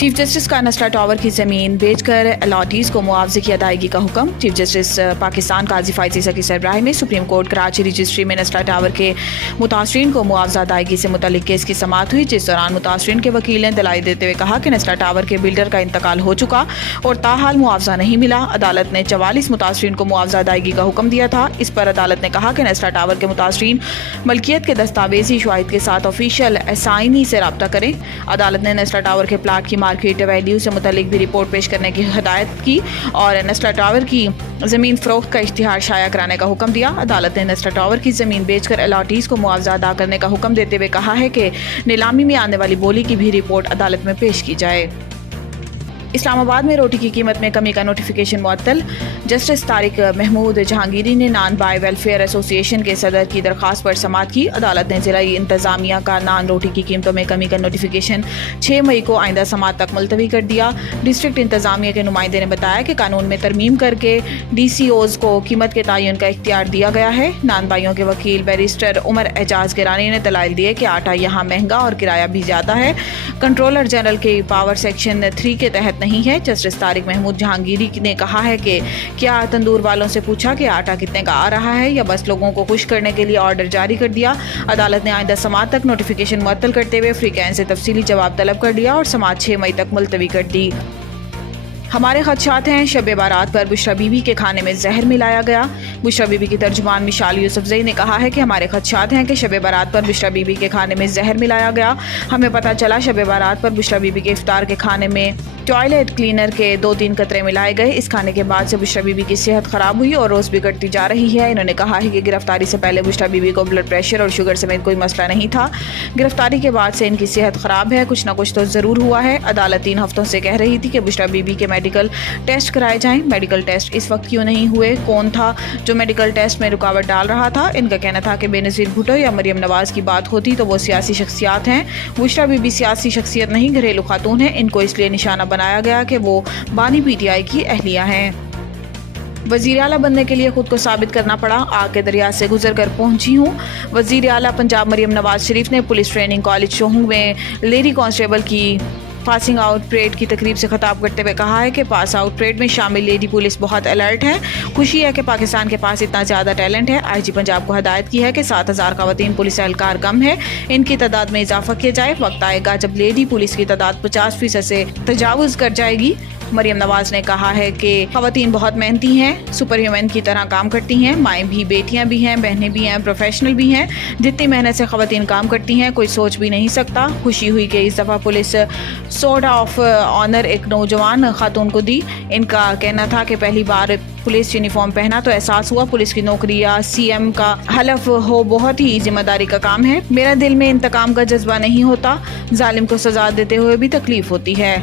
Chief justice کا نسلا tower کی زمین بیچ کر الاٹیز کو معاوضے کی ادائیگی کا حکم۔ چیف جسٹس پاکستان قاضی فائز عیسیٰ کی سربراہی میں سپریم کورٹ کراچی رجسٹری میں نسلا ٹاور کے متاثرین کو معاوضہ ادائیگی سے متعلق کیس کی سماعت ہوئی، جس دوران متاثرین کے وکیل نے دلائل دیتے ہوئے کہا کہ نسلا ٹاور کے بلڈر کا انتقال ہو چکا اور تاحال معاوضہ نہیں ملا۔ عدالت نے 44 متاثرین کو معاوضہ ادائیگی کا حکم دیا تھا۔ اس پر عدالت نے کہا کہ نسلا ٹاور کے متاثرین ملکیت کے دستاویزی شواہد کے ساتھ آفیشیل اسائنی سے رابطہ کریں۔ عدالت نے نسلا ٹاور کے پلاٹ کی مارکیٹ ویلیو سے متعلق بھی رپورٹ پیش کرنے کی ہدایت کی اور نسلا ٹاور کی زمین فروخت کا اشتہار شائع کرانے کا حکم دیا۔ عدالت نے نسلا ٹاور کی زمین بیچ کر الاٹیز کو معاوضہ ادا کرنے کا حکم دیتے ہوئے کہا ہے کہ نیلامی میں آنے والی بولی کی بھی رپورٹ عدالت میں پیش کی جائے۔ اسلام آباد میں روٹی کی قیمت میں کمی کا نوٹیفیکیشن معطل۔ جسٹس طارق محمود جہانگیری نے نان بائی ویلفیئر ایسوسی ایشن کے صدر کی درخواست پر سماعت کی۔ عدالت نے ضلعی انتظامیہ کا نان روٹی کی قیمتوں میں کمی کا نوٹیفیکیشن 6 مئی کو آئندہ سماعت تک ملتوی کر دیا۔ ڈسٹرکٹ انتظامیہ کے نمائندے نے بتایا کہ قانون میں ترمیم کر کے ڈی سی اوز کو قیمت کے تعین کا اختیار دیا گیا ہے۔ نان بھائیوں کے وکیل بیرسٹر عمر اعجاز گرانی نے دلائل دیے کہ آٹا یہاں مہنگا اور کرایہ بھی زیادہ ہے، کنٹرولر جنرل کی پاور سیکشن 3 کے تحت نہیں ہے۔ جسٹس طارق محمود جہانگیری نے کہا ہے کہ کیا تندور والوں سے پوچھا کہ آٹا کتنے کا آ رہا ہے یا بس لوگوں کو خوش کرنے کے لیے آرڈر جاری کر دیا۔ عدالت نے آئندہ سماعت تک نوٹیفیکیشن معطل کرتے ہوئے فریقین سے تفصیلی جواب طلب کر لیا اور سماعت 6 مئی تک ملتوی کر دی۔ ہمارے خدشات ہیں، شب بارات پر بشریٰ بی بی کے کھانے میں زہر ملایا گیا۔ بشریٰ بی بی کی ترجمان مشال یوسفزئی نے کہا ہے کہ ہمارے خدشات ہیں کہ شب بارات پر بشریٰ بی بی کے کھانے میں زہر ملایا گیا۔ ہمیں پتہ چلا شب بارات پر بشریٰ بی بی کے افطار کے کھانے میں ٹوائلٹ کلینر کے 2-3 قطرے ملائے گئے۔ اس کھانے کے بعد سے بشریٰ بی بی کی صحت خراب ہوئی اور روز بگڑتی جا رہی ہے۔ انہوں نے کہا ہے کہ گرفتاری سے پہلے بشریٰ بی بی کو بلڈ پریشر اور شوگر سمیت کوئی مسئلہ نہیں تھا، گرفتاری کے بعد سے ان کی صحت خراب ہے، کچھ نہ کچھ تو ضرور ہوا ہے۔ عدالت 3 ہفتوں سے کہہ رہی تھی کہ بشریٰ بی بی کے میڈیکل ٹیسٹ کرائے جائیں۔ میڈیکل ٹیسٹ اس وقت کیوں نہیں ہوئے؟ کون تھا جو میڈیکل ٹیسٹ میں رکاوٹ ڈال رہا تھا؟ ان کا کہنا تھا کہ بینظیر بھٹو یا مریم نواز کی بات ہوتی تو وہ سیاسی شخصیات ہیں۔ بشریٰ بی بی سیاسی شخصیت نہیں، گھریلو خاتون ہیں۔ ان کو اس لیے نشانہ بنایا گیا کہ وہ بانی پی ٹی آئی کی اہلیہ ہیں۔ وزیر اعلیٰ بننے کے لیے خود کو ثابت کرنا پڑا، آگ کے دریا سے گزر کر پہنچی ہوں۔ وزیر اعلیٰ پنجاب مریم نواز شریف نے پولیس ٹریننگ کالج شوہنگ میں لیڈی کانسٹیبل کی پاسنگ آؤٹ پریڈ کی تقریب سے خطاب کرتے ہوئے کہا ہے کہ پاس آؤٹ پریڈ میں شامل لیڈی پولیس بہت الرٹ ہے۔ خوشی ہے کہ پاکستان کے پاس اتنا زیادہ ٹیلنٹ ہے۔ آئی جی پنجاب کو ہدایت کی ہے کہ 7000 خواتین پولیس اہلکار کم ہے، ان کی تعداد میں اضافہ کیا جائے۔ وقت آئے گا جب لیڈی پولیس کی تعداد 50% سے تجاوز کر جائے گی۔ مریم نواز نے کہا ہے کہ خواتین بہت محنتی ہیں، سپر ہیومن کی طرح کام کرتی ہیں، مائیں بھی، بیٹیاں بھی ہیں، بہنیں بھی ہیں، پروفیشنل بھی ہیں۔ جتنی محنت سے خواتین کام کرتی ہیں کوئی سوچ بھی نہیں سکتا۔ خوشی ہوئی کہ اس دفعہ پولیس سورڈ آف آنر ایک نوجوان خاتون کو دی۔ ان کا کہنا تھا کہ پہلی بار پولیس یونیفارم پہنا تو احساس ہوا پولیس کی نوکری یا سی ایم کا حلف ہو بہت ہی ذمہ داری کا کام ہے۔ میرا دل میں انتقام کا جذبہ نہیں ہوتا، ظالم کو سزا دیتے ہوئے بھی تکلیف ہوتی ہے۔